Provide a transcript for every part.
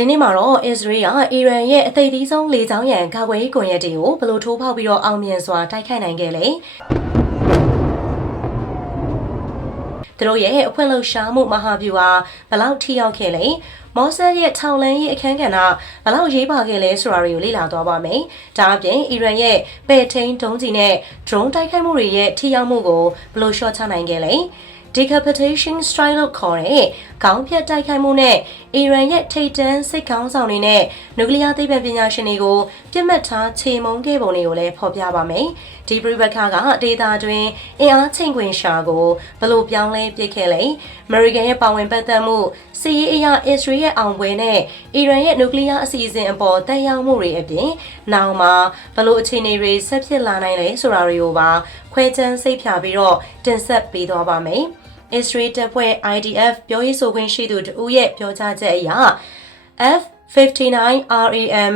ဒီနေ့မှာတော့အစ္စရေးကအီရန်ရဲ့အသိအသီးဆုံးလေကြောင်းရန်ကာကွယ်ရေးကွန်ရက်တွေကိုဘယ်လိုထိုးဖောက်ပြီးတော့အောင်မြင်စွာတိုက်ခိုက်နိုင်ခဲ့လဲသူတို့ရဲ့အဖွင့်လှရှားမှုမဟာဗျူဟာဘယ်လောက်ထိရောက်ခဲ့လဲမော့ဆတ်ရဲ့ထောင်လန်းရေးအခန်းကဏ္ဍဘယ်လောက်ရေးပါခဲ့လဲဆိုတာတွေကိုလေ့လာသွားပါမယ်။ဒါအပြင်အီရန်ရဲ့ပဲ့ထိန်ဒုံးကြီးနဲ့ drone တိုက်ခိုက်မှုတွေရဲ့ထိရောက်မှုကိုဘယ်လိုရှော့ချနိုင်ခဲ့လဲ။ decapitation strike လို့ခေါ်တဲ့ခေါင်းဖြတ်တိုက်ခိုက်မှုနဲ့အီရန်ရဲ့ထိပ်တန်းစစ်ခေါင်းဆောင်တွေနဲ့နျူကလ িয়ার သိပ္ပံပညာရှင်တွေကိုပြစ်မှတ်ထားခြေမုံခဲ့ပုံတွေကိုလည်းဖော်ပြပါမယ်။ဒီပြိပခါကဒေတာတွင်အင်အားချိန်ခွင်ရှာကိုဘယ်လိုပြောင်းလဲပြစ်ခဲ့လဲ။ American ရဲ့ပါဝင်ပတ်သက်မှုစီးရီးအရာ Israel ရဲ့အောင်ပွဲနဲ့အီရန်ရဲ့နျူကလ িয়ার အစီအစဉ်အပေါ်တက်ရောက်မှုတွေအပြင်နောက်မှာဘယ်လိုအခြေအနေတွေဆက်ဖြစ်လာနိုင်လဲဆိုတာတွေကိုပါခွဲခြမ်းစိတ်ဖြာပြီးတော့တင်ဆက်ပေးသွားပါမယ်။ Israel တပ်ဖွဲ့ IDF ပြောရေးဆိုခွင့်ရှိသူတဦးရဲ့ပြောကြားချက်အရ F59 RAM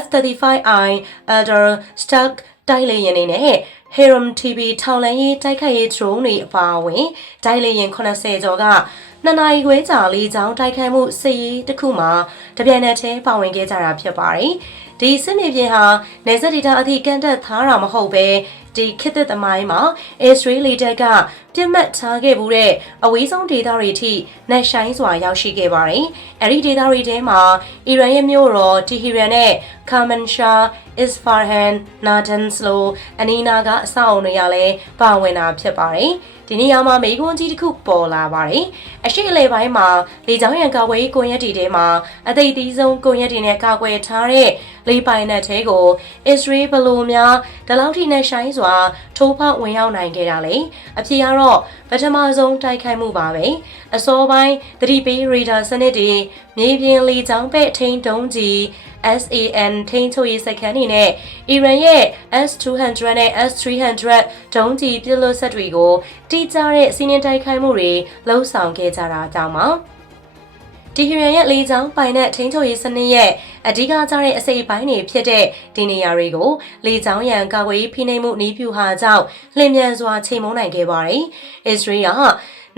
F35I Elder Stark တိုက်လေယာဉ်တွေနဲ့ Heron TV ထောင်လန်းရေးတိုက်ခိုက်ရေး drone တွေအပါအဝင်တိုက်လေယာဉ်80ကျော်ကနှစ်နာရီခွဲကြာလေးချောင်းတိုက်ခိုက်မှုစစ်ရေးတစ်ခုမှာတပြိုင်နက်တည်းပါဝင်ခဲ့ကြတာဖြစ်ပါတယ်။ဒီစစ်မြေပြင်ဟာနေဆက်ဒေတာအထိကန့်တက်ထားတာမဟုတ်ပဲဒီခေတ်သစ်သမိုင်းမှာ Israeli တပ်က ပြစ်မှတ်ထားခဲ့မှုတဲ့အဝေးဆုံးဒေသတွေထိနှက်ဆိုင်စွာရောက်ရှိခဲ့ပါတယ်။အဲဒီဒေသတွေထဲမှာအီရန်ရဲ့မြို့တော်တီဟီရန်နဲ့ကာမန်ရှာအစ်ဖာဟန်နာဒန်စလိုအနီနာကအဆောက်အုံတွေကလည်းပါဝင်တာဖြစ်ပါတယ်။ဒီနေရာမှာမိကွန်းကြီးတစ်ခုပေါ်လာပါတယ်။အရှိအလေပိုင်းမှာလေကြောင်းရန်ကာကွယ်ရေးကွန်ရက်တွေထဲမှာအသိအသီးဆုံးကွန်ရက်တွေနဲ့ကာကွယ်ထားတဲ့လေပိုင်နက်ထဲကိုအစ္စရေးဘလိုများဒီလောက်ထိနဲ့ဆိုင်စွာထိုးဖောက်ဝင်ရောက်နိုင်ခဲ့တာလေ။အဖြစ်ကတော့ပထမဆုံးတိုက်ခိုက်မှုပါပဲ။အစောပိုင်းသတိပေးရေဒါစနစ်တွေမြေပြင်လေကြောင်းပဲ့ထိန်တုံးကြီး SAN ထိန်းချုပ်ရေးစခန်းတွေနဲ့အီရန်ရဲ့ S200 နဲ့ S300 ဒုံးကျည်ပစ်လွတ်ဆက်တွေကိုတိကျတဲ့စီးနှင်းတိုက်ခိုက်မှုတွေလှုံ့ဆော်ခဲ့ကြတာကြောင့်ပါ တီဟီရန်ရဲ့လေကြောင်းပိုင်နဲ့ထိန်းချုပ်ရေးစနစ်ရဲ့အဓိကကျတဲ့အစိပ်ပိုင်းတွေဖြစ်တဲ့ဒီနေရာတွေကိုလေကြောင်းရန်ကာကွယ်ရေးဖိနှိပ်မှုနည်းဗျူဟာကြောင့်လျင်မြန်စွာချိန်မုံနိုင်ခဲ့ပါတယ်။အစ္စရေးက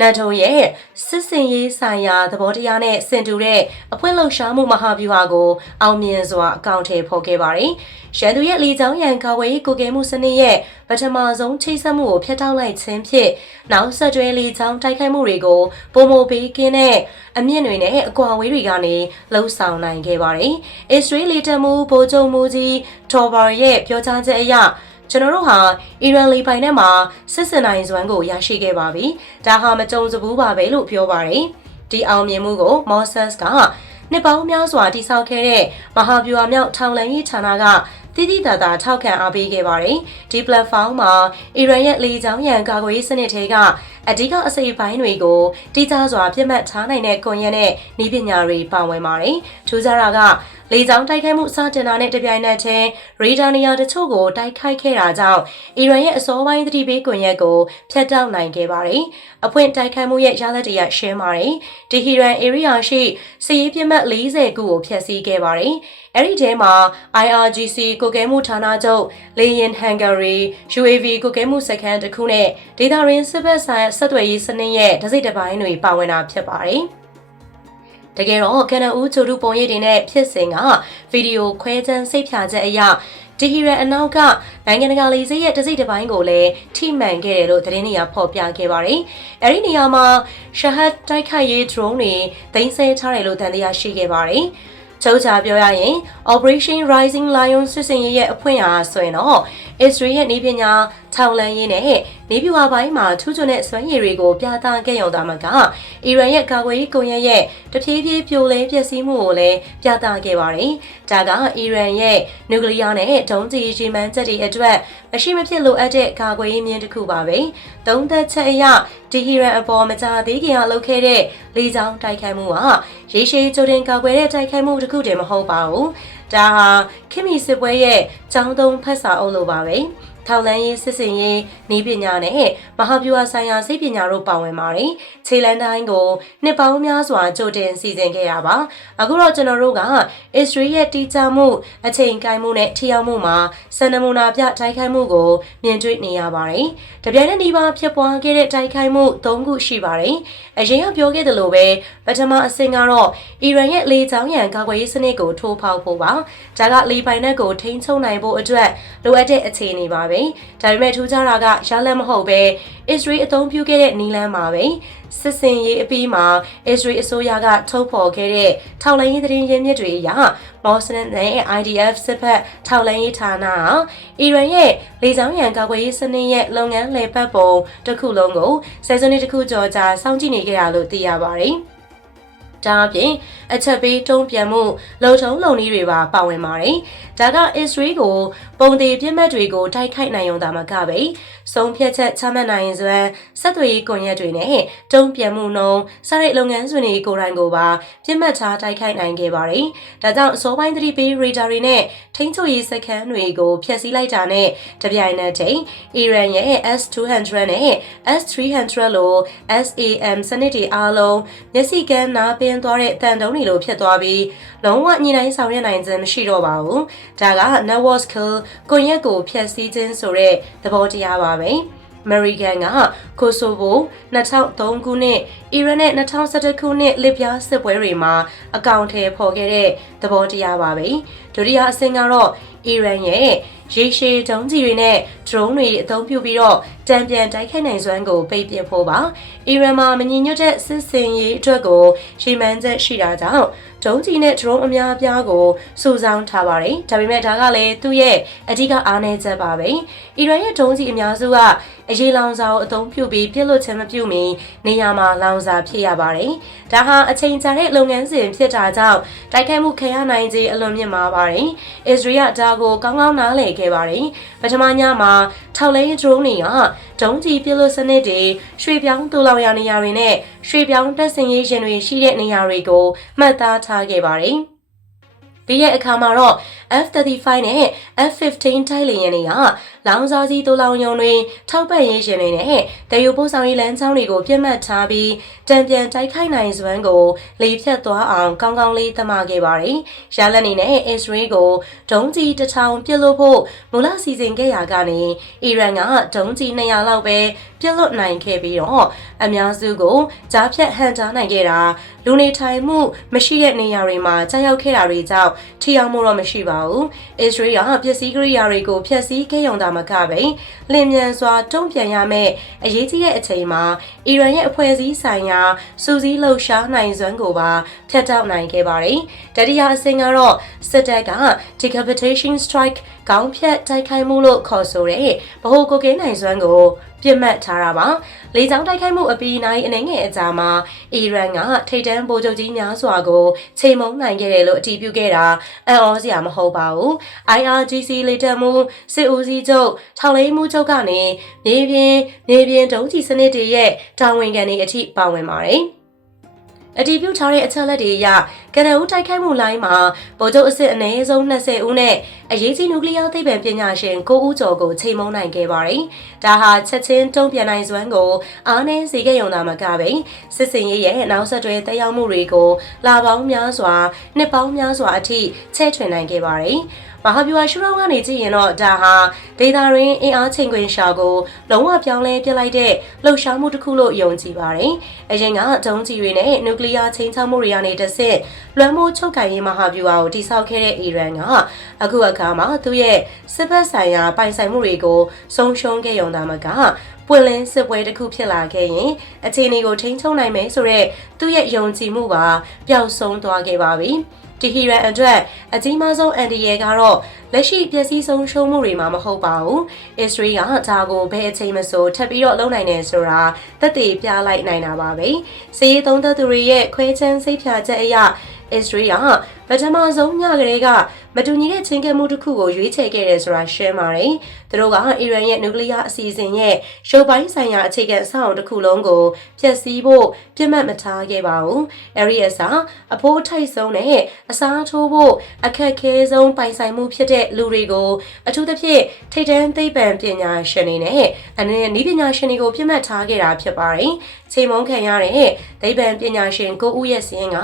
နတ်ထုံရဲ့စစ်စင်ရေးဆိုင်ရာသဘောတရားနဲ့ဆင်တူတဲ့အဖွင့်လှုပ်ရှားမှုမဟာဗျူဟာကိုအောင်မြင်စွာအကောင့်ထဲဖော်ခဲ့ပါတယ်။ရန်သူရဲ့လေကြောင်းရန်ကာဝေးကိုကဲမှုစနစ်ရဲ့ပထမဆုံးချိတ်ဆက်မှုကိုဖျက်တောက်လိုက်ခြင်းဖြင့်နောက်ဆက်တွဲလေကြောင်းတိုက်ခိုက်မှုတွေကိုပုံမပေးကင်းတဲ့အမြင့်တွေနဲ့အကွာဝေးတွေကနေလှုပ်ဆောင်နိုင်ခဲ့ပါတယ်။အစ္စရေးလေတပ်မှုဗိုလ်ချုပ်မှုကြီးထော်ဘာရဲ့ပြောကြားချက်အရ ကျွန်တော်တို့ဟာအီရန်လေပိုင်ထဲမှာစစ်စင်နိုင်စွမ်းကိုရရှိခဲ့ပါပြီ။ဒါဟာမကြုံစဘူးပါပဲလို့ပြောပါတယ်။ဒီအောင်မြင်မှုကို Moses ကနှစ်ပေါင်းများစွာတိစောက်ခဲ့တဲ့မဟာဗျူဟာမြောက်ထောင်လန်ရေးဌာနကတည်တည်တာတာထောက်ခံအားပေးခဲ့ပါတယ်။ဒီ platform မှာအီရန်ရဲ့လေကြောင်းရန်ကာကွယ်ရေးစနစ်တွေက အဓိကအစိပ်ပိုင်းတွေကိုတိကျစွာပြစ်မှတ်ထားနိုင်တဲ့ကွန်ရက်နဲ့နည်းပညာတွေပါဝင်ပါတယ်။ထူးခြားတာကလေကြောင်းတိုက်ခိုက်မှုစတင်တာနဲ့တပြိုင်နက်တည်းရေဒါနီယာတချို့ကိုတိုက်ခိုက်ခဲ့တာကြောင့်အီရန်ရဲ့အစောပိုင်းသတိပေးကွန်ရက်ကိုဖျက်တောက်နိုင်ခဲ့ပါတယ်။အဖွင့်တိုက်ခိုက်မှုရဲ့ရလဒ်တွေရရှင်းပါတယ်။ဒီဟီရန် area ရှိစီးရေးပြစ်မှတ်40ခုကိုဖျက်ဆီးခဲ့ပါတယ်။အဲ့ဒီထဲမှာ IRGC ကိုကဲမှုဌာနချုပ်လေယင်ဟန်ဂရီ UAV ကိုကဲမှုစခန်းတစ်ခုနဲ့ဒေတာရင်းစစ်ဘက်ဆိုင်ဆက်သွယ်ရေးစနစ်ရဲ့တစိမ့်တစ်ပိုင်းတွေပါဝင်တာဖြစ်ပါတယ်။တကယ်တော့ကနဦးချိုတူပုံရိပ်တွေနဲ့ဖြစ်စဉ်ကဗီဒီယိုခွဲချမ်းစိတ်ဖြာချက်အရဒီဟီရန်အနောက်ကနိုင်ငံတကာလေဆိပ်ရဲ့တစိမ့်တစ်ပိုင်းကိုလည်းထိမှန်ခဲ့တယ်လို့သတင်းတွေကဖော်ပြခဲ့ပါတယ်။အဲဒီနေရာမှာရှဟတ်တိုက်ခိုက်ရေး drone တွေသိမ်းဆည်းထားတယ်လို့တန်တရားရှိခဲ့ပါတယ်။ချုပ်ချပြောရရင် Operation Rising Lion စစ်စင်ရေးရဲ့အဖွင့်အားဆိုရင်တော့ Israel ရဲ့နေပညာထောင်လန်းရေးနဲ့ နေပြူဟာပိုင်းမှာထူးချွန်တဲ့စွမ်းရည်တွေကိုပြသခဲ့ရုံသာမကအီရန်ရဲ့ကာကွယ်ရေးကွန်ရက်ရဲ့တဖြည်းဖြည်းပြိုလဲပျက်စီးမှုကိုလည်းပြသခဲ့ပါတယ်။ဒါကအီရန်ရဲ့နျူကလ িয়ার နဲ့ဒုံးကျည်ကြီးမှန်းချက်တွေအတွက်မရှိမဖြစ်လိုအပ်တဲ့ကာကွယ်ရေးမြင်းတစ်ခုပါပဲ။သုံးသက်ချက်အရဒီဟီရန်အပေါ်မကြသေးခင်ကလုပ်ခဲ့တဲ့လေကြောင်းတိုက်ခိုက်မှုဟာရေရှည်ကြိုတင်ကာကွယ်တဲ့တိုက်ခိုက်မှုတစ်ခုတည်းမဟုတ်ပါဘူး။ဒါဟာခင်မီစစ်ပွဲရဲ့ចောင်းသုံးဖက်စာအုပ်လိုပါပဲ။ ထောက်လန်းရေးစစ်စင်ရေးဤပညာနဲ့မဟာဗျူဟာဆိုင်ရာစိတ်ပညာတို့ပါဝင်ပါတယ်ခြေလန်းတိုင်းကိုနှစ်ပေါင်းများစွာကြိုတင်စီစဉ်ခဲ့ရပါအခုတော့ကျွန်တော်တို့ကအစ္စရေးရဲ့တီးခြားမှုအချိန်ကိုင်းမှုနဲ့ထိရောက်မှုမှာစံနမူနာပြတိုက်ခိုက်မှုကိုမြင်တွေ့နေရပါတယ်တပြိုင်နက်ဒီပါဖြစ်ပွားခဲ့တဲ့တိုက်ခိုက်မှု၃ခုရှိပါတယ်အရင်ကပြောခဲ့သလိုပဲပထမအဆင့်ကတော့အီရန်ရဲ့လေကြောင်းရန်ကာကွယ်ရေးစနစ်ကိုထိုးဖောက်ဖို့ပါဒါကလေပိုင်နက်ကိုထိန်းချုပ်နိုင်ဖို့အတွက်လိုအပ်တဲ့အခြေအနေပါပဲဒါပေမဲ့ထူးခြားတာကရလက်မဟုတ်ပဲအစ္စရေးအသုံးပြုခဲ့တဲ့နီလန်းပါပဲစစ်စင်ရေးအပြီးမှာအစ္စရေးအစိုးရကထုတ်ဖော်ခဲ့တဲ့ထောက်လှမ်းရေးသတင်းရင်းမြစ်တွေအရမော်စလင်နဲ့ IDF စစ်ဖက်ထောက်လှမ်းရေးဌာနကအီရန်ရဲ့လေကြောင်းရန်ကာကွယ်ရေးစနစ်ရဲ့လုပ်ငန်းလည်ပတ်ပုံတစ်ခုလုံးကိုဆယ်စုနှစ်တစ်ခုကျော်ကြာစောင့်ကြည့်နေကြတာလို့သိရပါတယ်။ ဒါအပြင်အချက်ပေးတုံးပြန်မှုလုံထုံးလုံနည်းတွေပါပါဝင်ပါတယ်။ဒါကအစ္စရေးကိုပုံသေးပြစ်မှတ်တွေကိုတိုက်ခိုက်နိုင်ုံသာမကပဲစုံဖြတ်ချက်ချမှတ်နိုင်စွမ်းဆက်သွယ်ရေးကွန်ရက်တွေနဲ့တုံးပြန်မှုနှုံစတဲ့လုပ်ငန်းစွင်တွေကိုယ်တိုင်ကိုပါပြစ်မှတ်ထားတိုက်ခိုက်နိုင်ခဲ့ပါတယ်။ဒါကြောင့်အစောပိုင်းသတိပေးရေဒါတွေနဲ့ထိန်းချုပ်ရေးစခန်းတွေကိုဖျက်ဆီးလိုက်တာနဲ့တပြိုင်နက်တည်းအီရန်ရဲ့ S200 နဲ့ S300 လို့ SAM စနစ်တွေအားလုံးမျက်စိကန်းနားပင်းသွားတဲ့တန်တုံးတွေလိုဖြစ်သွားပြီးလုံးဝညှိနှိုင်းဆောင်ရွက်နိုင်ခြင်းမရှိတော့ပါဘူး။ဒါက network skill ကွန်ရက်ကိုဖျက်ဆီးခြင်းဆိုတဲ့သဘောတရားပါပဲ။ American ကကိုဆိုဗို2003ခုနှစ်အီရန်နဲ့2011ခုနှစ်လစ်ပြားစစ်ပွဲတွေမှာအကောင့်ထဲပေါ်ခဲ့တဲ့သဘောတရားပါပဲဒုတိယအဆင့်ကတော့အီရန်ရဲ့ရေရှည်ဒုံးကြီးတွေနဲ့ drone တွေအသုံးပြုပြီးတော့ တံပြန်တိုက်ခိုက်နိုင်စွမ်းကိုပိတ်ပင်ဖို့ပါအီရန်မှာမငြိညွတ်တဲ့စစ်စင်ရေးအတွက်ကိုရှေ့မှန်းချက်ရှိတာကြောင့်ဒုံးကြီးနဲ့ drone အများအပြားကိုစုဆောင်းထားပါတယ်ဒါပေမဲ့ဒါကလည်းသူ့ရဲ့အဓိကအားနည်းချက်ပါပဲအီရန်ရဲ့ဒုံးကြီးအများစုကအရေးလောင်စာကိုအသုံးပြုပြီးပြစ်လွတ်ခြင်းမပြုမီနေရာမှာလောင်စာဖြစ်ရပါတယ်ဒါဟာအချိန်ကြာတဲ့လုပ်ငန်းစဉ်ဖြစ်တာကြောင့်တိုက်ခိုက်မှုခံရနိုင်ခြေအလွန်မြင့်မာပါတယ်အစ္စရေးကဒါကိုကောင်းကောင်းနားလည်ခဲ့ပါတယ်ပထမညမှာထောက်လဲဒရုန်းတွေကဒုံးကြီးပြစ်လွတ်စနစ်တွေရွှေပြောင်းတူလောင်ရနေရာတွေနဲ့ရွှေပြောင်းတက်စင်ရေးရှင်တွေရှိတဲ့နေရာတွေကိုမှတ်သားထားခဲ့ပါတယ်ပြီးရဲ့အခါမှာတော့ F35 နဲ့ F15 တိုက်လေယာဉ်တွေကလောင်စာစီတူလောင်ယုံတွေထောက်ပံ့ရေးရှင်တွေနဲ့တရုတ်ပို့ဆောင်ရေးလမ်းကြောင်းတွေကိုပြတ်မှတ်ထားပြီးတံပြန်တိုက်ခိုက်နိုင်စွမ်းကိုလေဖြတ်သွားအောင်ကောင်းကောင်းလေးသမာခဲ့ပါတယ်။ရလက်နေနဲ့ Israel ကိုဒုံးကြီးတစ်ထောင်ပြစ်လို့ဖို့မူလစီစဉ်ခဲ့ရာကနေအီရန်ကဒုံးကြီး200လောက်ပဲပြစ်လွတ်နိုင်ခဲ့ပြီးတော့အများစုကိုကြားဖြတ်ဟန်တာနိုင်ခဲ့တာလူနေထိုင်မှုမရှိတဲ့နေရာတွေမှာကြာရောက်ခဲ့တာတွေကြောင့်ထိရောက်မှုတော့မရှိပါဘူး။အစ္စရေးကပစ္စည်းကိရိယာတွေကိုဖျက်ဆီးခဲ့ရုံသာမကပဲလင်မြန်စွာတုံ့ပြန်ရမယ့်အရေးကြီးတဲ့အချိန်မှာအီရန်ရဲ့အဖွဲ့အစည်းဆိုင်ရာစူးစီးလှုပ်ရှားနိုင်စွမ်းကိုပါဖျက်တောက်နိုင်ခဲ့ပါတယ်။တတိယအဆင့်ကတော့စစ်တပ်က decapitation strike ခေါင်းဖြတ်တိုက်ခိုက်မှုလို့ခေါ်ဆိုတဲ့ဗဟိုကိုကင်းနိုင်စွမ်းကိုပြစ်မှတ်ထားတာပါ။လေကြောင်းတိုက်ခိုက်မှုအပြီးနိုင်အနေငယ်အကြာမှာအီရန်ကထိတ်တန်းဗိုလ်ချုပ်ကြီးများစွာကိုချိန်မုံနိုင်ခဲ့တယ်လို့အတည်ပြုခဲ့တာအံ့ဩစရာမဟုတ်ပါဘူး။ IRGC လေတပ်မှုစစ်ဦးစီးချုပ်ထောက်လိမ့်မှုချုပ်ကနေမြေပြင်မြေပြင်ဒုံးကျည်စနစ်တွေရဲ့တာဝန်ခံတွေအထိပါဝင်ပါတယ်။ အတည်ပြုထားတဲ့အချက်လက်တွေအရကနဦးတိုက်ခိုက်မှုလိုင်းမှာဗိုလ်ချုပ်အစ်စ်အနည်းဆုံး20ဦးနဲ့အရေးကြီးနျူကလ িয়ার သိပ္ပံပညာရှင်9ဦးကျော်ကိုချိန်မုံနိုင်ခဲ့ပါတယ်။ဒါဟာချက်ချင်းတုံ့ပြန်နိုင်စွမ်းကိုအားနည်းစေခဲ့ရုံသာမကပဲစစ်စင်ရေးရဲ့နောက်ဆက်တွဲတက်ရောက်မှုတွေကိုလာပေါင်းများစွာနှစ်ပေါင်းများစွာအထိချဲ့ထွင်နိုင်ခဲ့ပါတယ်။ မဟာဗျူဟာရှုထောင့်ကနေကြည့်ရင်တော့ဒါဟာဒေတာရင်းအင်အားချိန်ခွင်ရှာကိုလုံးဝပြောင်းလဲပြလိုက်တဲ့လှုပ်ရှားမှုတစ်ခုလို့ယုံကြည်ပါတယ်။အရင်ကဒုံးကျည်တွေနဲ့နျူကလ িয়ার ချိန်ချမှုတွေကနေတဆင့်လွှမ်းမိုးချုပ်ကိုင်ရေးမဟာဗျူဟာကိုတိစောက်ခဲ့တဲ့အီရန်ကအခုအခါမှာသူ့ရဲ့စစ်ဘက်ဆိုင်ရာပိုင်ဆိုင်မှုတွေကိုဆုံးရှုံးခဲ့ရုံသာမကပွင့်လင်းစစ်ပွဲတစ်ခုဖြစ်လာခဲ့ရင်အခြေအနေကိုထိန်းချုပ်နိုင်မယ်ဆိုတော့သူ့ရဲ့ယုံကြည်မှုပါပျောက်ဆုံးသွားခဲ့ပါပြီ။ တီဟီရန်အတွက်အကြီးမားဆုံးအန်ဒီရဲကတော့လက်ရှိပျက်စီးဆုံးရှုံးမှုတွေမှာမဟုတ်ပါဘူး။အစ္စရေးကဒါကိုဘယ်အချိန်မဆိုထပ်ပြီးတော့လုပ်နိုင်တယ်ဆိုတာသက်သေပြလိုက်နိုင်တာပါပဲ။စီးရီးသုံးသက်သူတွေရဲ့ခွဲချမ်းစိတ်ဖြာချက်အရအစ္စရေးကပထမဆုံးညကလေးကမတူညီတဲ့ချင်းကဲမှုတစ်ခုကိုရွေးချယ်ခဲ့တယ်ဆိုတာရှင်းပါတယ်။သူတို့ကအီရန်ရဲ့နျူကလ িয়ার အစီအစဉ်ရဲ့ရုပ်ပိုင်းဆိုင်ရာအခြေခံအဆောက်အုံတစ်ခုလုံးကိုဖျက်ဆီးဖို့ပြစ်မှတ်မထားခဲ့ပါဘူး။ Arias ကအဖိုးထိတ်ဆုံးနဲ့အစားထိုးဖို့အခက်ခဲဆုံးပိုင်ဆိုင်မှုဖြစ်တဲ့လူတွေကိုအထူးသဖြင့်ထိတ်တန်းသိပ္ပံပညာရှင်တွေနဲ့အနေနဲ့ဤပညာရှင်တွေကိုပြစ်မှတ်ထားခဲ့တာဖြစ်ပါတယ်။ချိန်မုံခံရတဲ့သိပ္ပံပညာရှင်ကိုဦးရဲ့စင်းက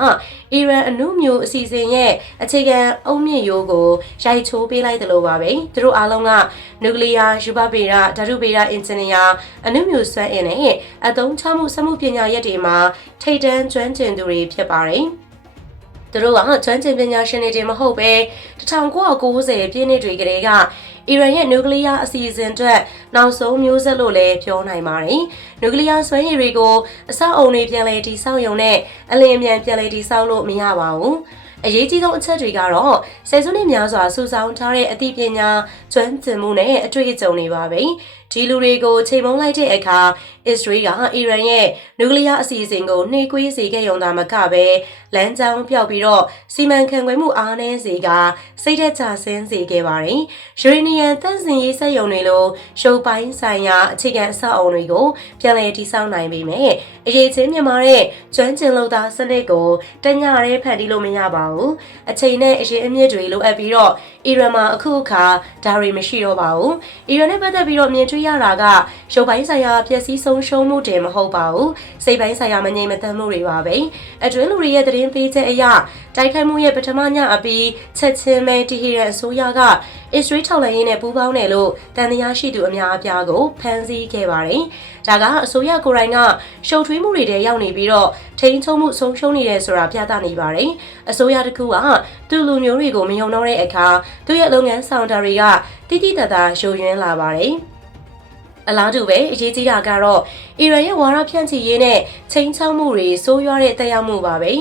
အီရန်အနုမျိုးအစီအစဉ်ရဲ့အခြေခံအုံမြင့်ရိုးကိုရိုက်ချိုးပေးလိုက်တယ်လို့ပါပဲ။သူတို့အားလုံးကနျူကလ িয়ার ယူဘဗေဒဓာတုဗေဒအင်ဂျင်နီယာအနုမျိုးစွမ်းအင်နဲ့အသုံးချမှုစမှုပညာရပ်တွေမှာထိတ်တန်းကျွမ်းကျင်သူတွေဖြစ်ပါတယ်။သူတို့ကကျွမ်းကျင်ပညာရှင်တွေတင်မဟုတ်ပဲ1990ပြည့်နှစ်တွေကလေးကအီရန်ရဲ့နျူကလ িয়ার အစီအစဉ်အတွက်နောက်ဆုံးမျိုးဆက်လို့လည်းပြောနိုင်ပါတယ်။နျူကလ িয়ার စွမ်းရည်တွေကိုအဆောက်အုံတွေပြန်လည်တည်ဆောက်ရုံနဲ့အလင်းအမြန်ပြန်လည်တည်ဆောက်လို့မရပါဘူး။ အရေးကြီးဆုံးအချက်တွေကတော့ဆယ်စုနှစ်များစွာစုဆောင်းထားတဲ့အသိပညာကျွမ်းကျင်မှုနဲ့အတွေ့အကြုံတွေပါပဲ ဒီလူတွေကိုချိန်မုံလိုက်တဲ့အခါအစ္စရေးကအီရန်ရဲ့နျူကလ িয়ার အစီအစဉ်ကိုနှိကွေးစေခဲ့ရုံသာမကပဲလမ်းကြောင်းပြောက်ပြီးတော့စီမံခန့်ခွဲမှုအားနည်းစေကစိတ်သက်သာဆင်းစေခဲ့ပါတယ်ယူရေနီယံတန့်စင်ရေးစက်ရုံတွေလိုရှုပ်ပိုင်းဆိုင်ရာအခြေခံအဆောက်အအုံတွေကိုပြန်လည်တည်ဆောက်နိုင်ပေမဲ့အရေးချင်းမြန်မာတဲ့ကျွမ်းကျင်လို့သားစနစ်ကိုတညရဲဖန်တီးလို့မရပါဘူးအချိန်နဲ့အရင်အမြင့်တွေလိုအပ်ပြီးတော့အီရန်မှာအခုအခါဒါတွေမရှိတော့ပါဘူးအီရန်နဲ့ပတ်သက်ပြီးတော့မြင်တွေ့ရတာကရုပ်ပိုင်းဆိုင်ရာပျက်စီးဆုံးရှုံးမှုတွေမဟုတ်ပါဘူးစိတ်ပိုင်းဆိုင်ရာမငြိမ်မသက်မှုတွေပါပဲအတွင်းလူတွေရဲ့သတင်းပေးချက်အရတိုက်ခိုက်မှုရဲ့ပထမညအပြီးချက်ချင်းပဲတီဟီရန်အစိုးရကအစ္စရေးထောက်လှမ်းရေးနဲ့ပူးပေါင်းတယ်လို့တန်တရားရှိသူအများအပြားကိုဖမ်းဆီးခဲ့ပါတယ်ဒါကအစိုးရကိုယ်တိုင်ကရှုပ်ထွေးမှုတွေတဲရောက်နေပြီးတော့ထိန်းချုပ်မှုဆုံးရှုံးနေတယ်ဆိုတာပြသနေပါတယ်အစိုးရတစ်ခုကသူ့လူမျိုးတွေကိုမယုံတော့တဲ့အခါသူ့ရဲ့လုပ်ငန်းဆောင်တာတွေကတိတိတတ်တာယိုယွင်းလာပါတယ်အလားတူပဲအရေးကြီးတာကတော့အီရန်ရဲ့ဝါရဖြန့်ချီရေးနဲ့ချိန်ချောက်မှုတွေဆိုးရွားတဲ့တက်ရောက်မှုပါပဲ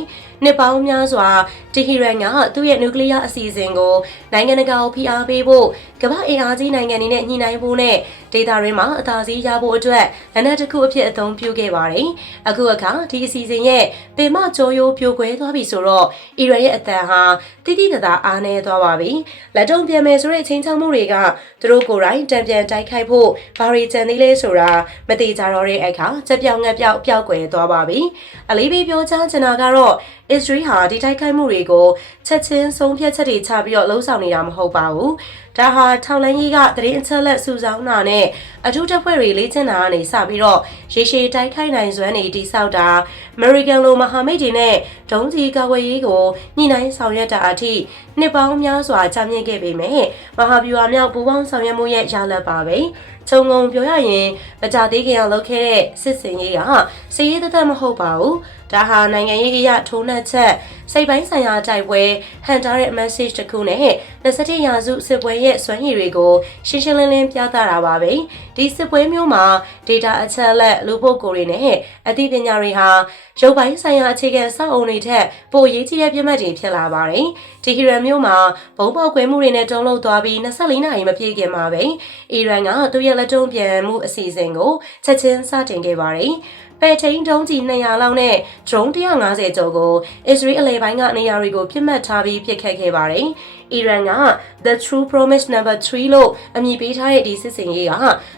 နှစ်ပေါင်းများစွာတီဟီရန်ကသူ့ရဲ့နျူကလ িয়ার အစီအစဉ်ကိုနိုင်ငံတကာကိုဖိအားပေးဖို့ကမ္ဘာအင်အားကြီးနိုင်ငံတွေနဲ့ညှိနှိုင်းဖို့နဲ့ဒေတာတွေမှာအသာစီးရဖို့အတွက်လက်နက်တစ်ခုအဖြစ်အသုံးပြုခဲ့ပါတယ်။အခုအခါဒီအစီအစဉ်ရဲ့ပင်မကြောရိုးပြိုကွဲသွားပြီဆိုတော့အီရန်ရဲ့အတန်ဟာတိတိတသာအားနည်းသွားပါပြီ။လက်တုံ့ပြန်မယ်ဆိုတဲ့အချင်းချောင်းမှုတွေကသူတို့ကိုယ်တိုင်တံပြန်တိုက်ခိုက်ဖို့ဘာရီကြံသေးလဲဆိုတာမတိကြတော့တဲ့အခါချက်ပြောင်ငက်ပြောက်ပျောက်ကွယ်သွားပါပြီ။အလေးပေးပြောချချင်တာကတော့အစ္စရေးဟာဒီတိုက်ခိုက်မှုတွေကိုချက်ချင်းဆုံးဖြတ်ချက်တွေချပြီးတော့လှုံ့ဆော်နေတာမဟုတ်ပါဘူး။ဒါဟာထောက်လန်းကြီးကတရင်အချက်လက်စုဆောင်းတာနဲ့အထူးတပ်ဖွဲ့တွေလေ့ကျင့်တာကနေစပြီးတော့ရေရှည်တိုက်ခိုက်နိုင်စွမ်းတွေတိစောက်တာအမေရိကန်လိုမဟာမိတ်တွေနဲ့ဒုံးကြီးကာကွယ်ရေးကိုညှိနှိုင်းဆောင်ရွက်တာအထိနှစ်ပေါင်းများစွာကြာမြင့်ခဲ့ပေမဲ့မဟာဗျူဟာမြောက်ပူးပေါင်းဆောင်ရွက်မှုရဲ့ရလဒ်ပါပဲ။ခြုံငုံပြောရရင်မကြသေးခင်အောင်လုပ်ခဲ့တဲ့စစ်စင်ရေးကစီးရေးသက်သက်မဟုတ်ပါဘူး။ ဒါဟာနိုင်ငံရေးအရထိုးနှက်ချက်စိတ်ပိုင်းဆိုင်ရာတိုက်ပွဲဟန်တာတဲ့ message တစ်ခုနဲ့27ရာစုစစ်ပွဲရဲ့စွမ်းရည်တွေကိုရှင်းရှင်းလင်းလင်းပြသတာပါပဲဒီစစ်ပွဲမျိုးမှာ data အချက်အလက်လူပုဂ္ဂိုလ်တွေနဲ့အသိပညာတွေဟာရုပ်ပိုင်းဆိုင်ရာအခြေခံစောင့်အုံတွေထက်ပိုအရေးကြီးတဲ့ပြမှတ်တွေဖြစ်လာပါတယ်ဒီဟီရန်မျိုးမှာဘုံပေါက်ကွဲမှုတွေနဲ့တုံးလုံးသွားပြီး24နာရီမပြည့်ခင်မှာပဲအီရန်ကသူ့ရဲ့လက်တုံ့ပြန်မှုအစီအစဉ်ကိုချက်ချင်းစတင်ခဲ့ပါတယ် ပဲထိန်တုံးကြီး200လောက်နဲ့ drone 150ကျော်ကို Israel အလဲပိုင်းကနေရာတွေကိုပြစ်မှတ်ထားပြီးပစ်ခတ်ခဲ့ပါတယ်။အီရန်က The True Promise Number 3လို့အမည်ပေးထားတဲ့ဒီစစ်စင်ရေးက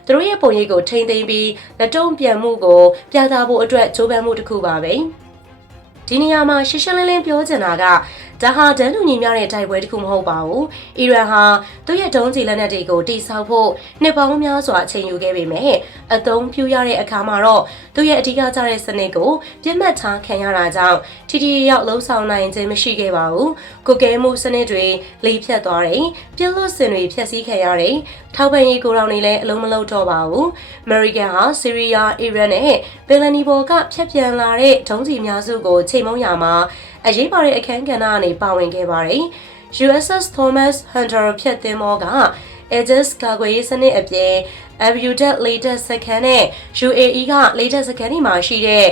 သူတို့ရဲ့ပုံရိပ်ကိုထိမ့်သိမ်းပြီးလက်တုံ့ပြန်မှုကိုပြသဖို့အတွက်ကြိုးပမ်းမှုတစ်ခုပါပဲ။ဒီနေရာမှာရှင်းရှင်းလင်းလင်းပြောချင်တာက ဒါဟာတန်းလူညီများတဲ့တိုက်ပွဲတစ်ခုမဟုတ်ပါဘူး။အီရန်ဟာသူ့ရဲ့ဒုံးကျည်လက်နက်တွေကိုတိစောက်ဖို့နှစ်ပေါင်းများစွာအချိန်ယူခဲ့ပေမဲ့အသုံးပြုရတဲ့အခါမှာတော့သူ့ရဲ့အဓိကကျတဲ့စနစ်ကိုပြစ်မှတ်ထားခံရတာကြောင့်ထိထိရောက်လှုံ့ဆော်နိုင်ခြင်းမရှိခဲ့ပါဘူး။ကိုကဲမှုစနစ်တွေလေဖြတ်သွားတယ်။ပြစ်လွတ်စင်တွေဖျက်ဆီးခံရတယ်။ထောက်ပံ့ရေးကိုရောင်တွေလည်းအလုံးမလုံးတော့ပါဘူး။ American ဟာဆီးရီးယား၊အီရန်နဲ့ဘယ်လနီဘော်ကဖျက်ပြန်လာတဲ့ဒုံးကျည်များစုကိုချိန်မုံရမှာ အရေးပါတဲ့အခန်းကဏ္ဍကနေပါဝင်ခဲ့ပါတယ်။ USS Thomas Hunter ဖြတ်သင်းမောက Aegis ကာကွယ်ရေးစနစ်အပြင် Abudat Latest စကန်နဲ့ UAE က Latest စကန်ဒီမှာရှိတဲ့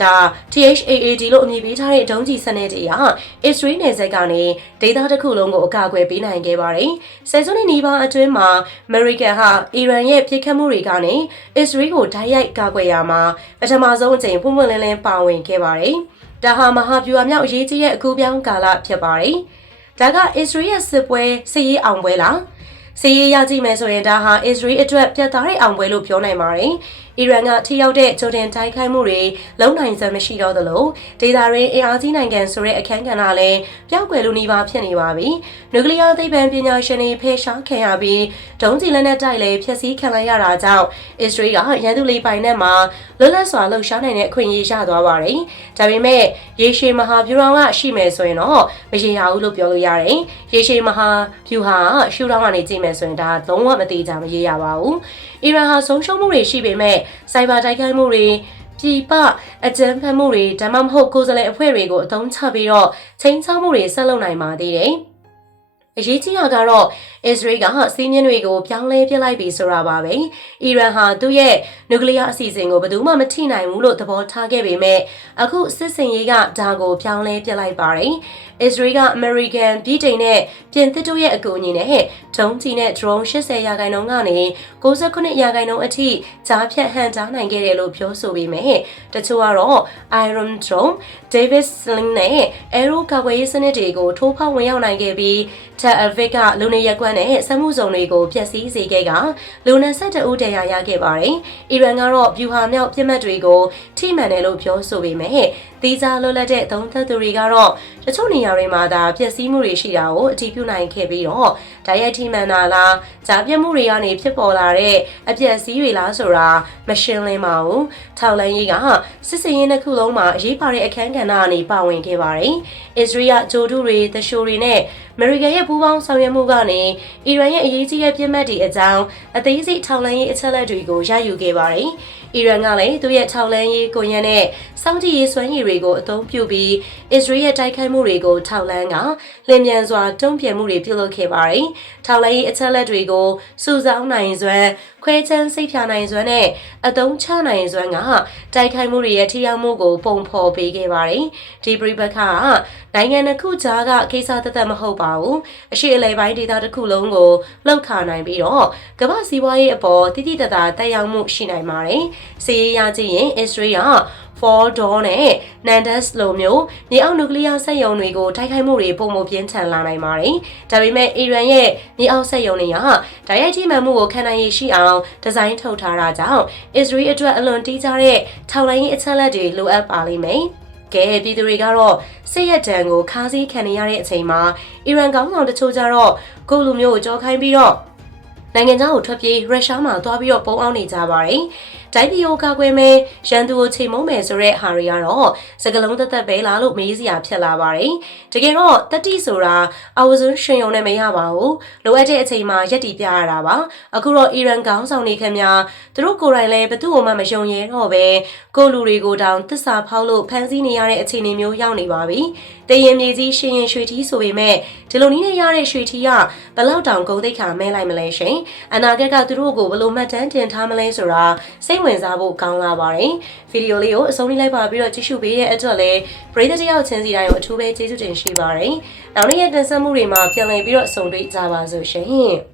ဒါ THAAD လို့အမည်ပေးထားတဲ့ဒုံးကျည်စနစ်တွေဟာ Israel နယ်စပ်ကနေဒေသတစ်ခုလုံးကိုအကာအကွယ်ပေးနိုင်ခဲ့ပါတယ်။ဆယ်စုနှစ်နီးပါးအတွင်းမှာ American ဟာအီရန်ရဲ့ပြစ်ခတ်မှုတွေကနေ Israel ကိုဓာတ်ရိုက်ကာကွယ်ရမှာပထမဆုံးအကြိမ်ပုံမှန်လင်းလင်းပါဝင်ခဲ့ပါတယ်။တ ဒါဟာမဟာဗျူဟာမြောက်အရေးကြီးတဲ့အကူပြောင်းကာလဖြစ်ပါတယ်။ဒါကအစ္စရေးရဲ့စစ်ပွဲစစ်ရေးအောင်ပွဲလား။စစ်ရေးရကြည့်မယ်ဆိုရင်ဒါဟာအစ္စရေးအတွက်ပြတ်သားတဲ့အောင်ပွဲလို့ပြောနိုင်ပါတယ်။ အီရန်ကထိရောက်တဲ့ဂျိုဒန်တိုက်ခိုက်မှုတွေလုံနိုင်စမ်းမရှိတော့သလိုဒေသရင်းအင်အားကြီးနိုင်ငံဆိုတဲ့အခန်းကဏ္ဍလည်းပျောက်ကွယ်လို့နေပါဖြစ်နေပါပြီ။နျူကလ িয়ার သိပ္ပံပညာရှင်တွေဖယ်ရှားခံရပြီးဒုံးကျည်လက်နက်တိုက်လည်းဖျက်ဆီးခံလိုက်ရတာကြောင့်အစ္စရေးကရန်သူလေးပိုင်နဲ့မှာလွတ်လပ်စွာလှုပ်ရှားနိုင်တဲ့အခွင့်အရေးရသွားပါတယ်။ဒါပေမဲ့ရေရှည်မဟာဗျူဟာကရှိမယ်ဆိုရင်တော့မရေရဘူးလို့ပြောလို့ရတယ်။ရေရှည်မဟာဗျူဟာရှူထောင်းကနေကြည့်မယ်ဆိုရင်ဒါလုံးဝမသေးကြမရေရပါဘူး။အီရန်ဟာဆုံးရှုံးမှုတွေရှိပေမဲ့စိုက်ဘာတိုက်ခိုက်မှုတွေပြည်ပအကြမ်းဖက်မှုတွေဒါမှမဟုတ်ကိုယ်စားလှယ်အဖွဲ့တွေကိုအသုံးချပြီးတော့ချိန်ချောက်မှုတွေဆက်လုပ်နိုင်ပါသေးတယ်။အရေးကြီးတာကတော့ အစ္စရေးကစီးမြင့်တွေကိုပြောင်းလဲပြစ်လိုက်ပြီဆိုတာပါပဲ။အီရန်ဟာသူ့ရဲ့နျူကလ িয়ার အစီအစဉ်ကိုဘယ်သူမှမထိနိုင်ဘူးလို့သဘောထားခဲ့ပေမဲ့အခုစစ်စင်ရေးကဒါကိုပြောင်းလဲပြစ်လိုက်ပါတယ်။အစ္စရေးကအမေရိကန်ပြည်တိန်နဲ့ပြင်သစ်တို့ရဲ့အကူအညီနဲ့ဒုံးကျည်နဲ့ drone 80ရာခိုင်နှုန်းကနေ69ရာခိုင်နှုန်းအထိကြားဖြတ်ဟန်ကြားနိုင်ခဲ့တယ်လို့ပြောဆိုပေမဲ့တချို့ကတော့ Iron Drone, David Sling နဲ့ Aero ကာကွယ်ရေးစနစ်တွေကိုထိုးဖောက်ဝင်ရောက်နိုင်ခဲ့ပြီး Tel Aviv ကလူနေရက်ကွန်းနဲ့စက်မှုဇုံတွေကိုဖျက်ဆီးစေခဲ့ကလူနေဆက်တဦးတရားရခဲ့ပါတယ်။အီရန်ကတော့ဗျူဟာမြောက်ပြစ်မှတ်တွေကိုထိမှန်တယ်လို့ပြောဆိုပေမဲ့သီးခြားလွတ်လပ်တဲ့သုံးသက်သူတွေကတော့တချို့နေရာတွေမှာဒါပျက်စီးမှုတွေရှိတာကိုအတည်ပြုနိုင်ခဲ့ပြီးတော့ဓာတ်ရိုက်ထိမှန်တာလားဂျာပြတ်မှုတွေကနေဖြစ်ပေါ်လာတဲ့အပျက်စီးတွေလားဆိုတာမရှင်းလင်းပါဘူး။ထောက်လန်းရေးကစစ်စင်ရေးတစ်ခုလုံးမှာအရေးပါတဲ့အခန်းကဏ္ဍအနေပါဝင်ခဲ့ပါတယ်။အစ္စရေးကဂျိုဒူတွေတရှိုတွေနဲ့အမေရိကန်ရဲ့ပူးပေါင်းဆောင်ရွက်မှုကနေအီရန်ရဲ့အရေးကြီးတဲ့ပြစ်မှတ်တွေအကြောင်းအသေးစိတ်ထောက်လန်းရေးအချက်အလက်တွေကိုရယူခဲ့ပါတယ်။ အီရန်ကလည်းသူ့ရဲ့ထောက်လန်းရေးကွန်ရက်နဲ့စောင့်ကြည့်ရေးစွမ်းရည်တွေကိုအသုံးပြုပြီးအစ္စရေးရဲ့တိုက်ခိုက်မှုတွေကိုထောက်လန်းကလင်မြန်စွာတုံ့ပြန်မှုတွေပြုလုပ်ခဲ့ပါတယ်။ထောက်လန်းရေးအချက်အလက်တွေကိုစုဆောင်းနိုင်စွမ်း ခွဲချမ်းစိတ်ဖြာနိုင်စွမ်းနဲ့အသုံးချနိုင်စွမ်းကတိုက်ခိုက်မှုတွေရဲ့ထိရောက်မှုကိုပုံဖော်ပေးခဲ့ပါတယ်။ဒီပြိပခါကနိုင်ငံတစ်ခုကြားကကိစ္စတသက်မဟုတ်ပါဘူး။အရှိအလဲပိုင်းဒေသတစ်ခုလုံးကိုလှုပ်ခါနိုင်ပြီးတော့ကမ္ဘာစီးပွားရေးအပေါ်တိတိတသာတက်ရောက်မှုရှိနိုင်ပါတယ်။စီးရေးရကြည့်ရင် Israel က Fort Dawn နဲ့ Nandas လိုမျိုးမြေအောက်နျူကလ িয়ার စက်ရုံတွေကိုတိုက်ခိုက်မှုတွေပုံမပြင်းထန်လာနိုင်ပါတယ်။ဒါပေမဲ့အီရန်ရဲ့မြေအောက်စက်ရုံတွေကဓာတ်ရိုက်ထိမှန်မှုကိုခံနိုင်ရရှိအောင်ဒီဇိုင်းထုတ်ထားတာကြောင့် Israel အတွက်အလွန်တီးခြားတဲ့ထောက်လိုင်းရေးအချက်အလက်တွေလိုအပ်ပါလိမ့်မယ်။ကဲပြည်သူတွေကတော့စစ်ရက်တံကိုခါးစည်းခံနေရတဲ့အချိန်မှာအီရန်ကောင်းဆောင်တချို့ကြတော့ကိုလူမျိုးကိုကြောခိုင်းပြီးတော့နိုင်ငံသားကိုထွက်ပြေးရုရှားမှာသွားပြီးတော့ပုံအောင်နေကြပါတယ်။ တိုင်းပြည်ကိုကာကွယ်မယ်ရန်သူကိုချိန်မုံမယ်ဆိုတဲ့ဟာတွေကတော့စကလုံးသက်သက်ပဲလားလို့မေးစရာဖြစ်လာပါတယ်။တကယ်တော့တတိဆိုတာအဝဇွန်းရှင်ယုံနဲ့မရပါဘူး။လိုအပ်တဲ့အချိန်မှာရက်တီပြရတာပါ။အခုတော့အီရန်ကောင်းဆောင်နေခင်များသူတို့ကိုယ်တိုင်လည်းဘသူ့မှမယုံရဲတော့ပဲကိုလူတွေကိုတောင်သစ္စာဖောက်လို့ဖမ်းဆီးနေရတဲ့အခြေအနေမျိုးရောက်နေပါပြီ။ တရင်မြေကြီးရှင်ရင်ရွှေထီးဆိုပေမဲ့ဒီလိုနည်းနဲ့ရတဲ့ရွှေထီးကဘလောက်တောင်ဂုံသိက္ခာမဲလိုက်မလဲရှင်။အနာဂတ်ကသူတို့ကိုဘယ်လိုမှတ်တမ်းတင်ထားမလဲဆိုတာစိတ်ဝင်စားဖို့ကောင်းလာပါတယ်။ဗီဒီယိုလေးကိုအဆုံးထိလိုက်ပါပြီးတော့ကြည့်ရှုပေးတဲ့အတွက်လည်းပရိသတ်တယောက်ချင်းစီတိုင်းကိုအထူးပဲကျေးဇူးတင်ရှိပါတယ်။နောက်နေ့ရက်တင်ဆက်မှုတွေမှာပြန်လည်ပြီးတော့ဆုံတွေ့ကြပါစို့ရှင်။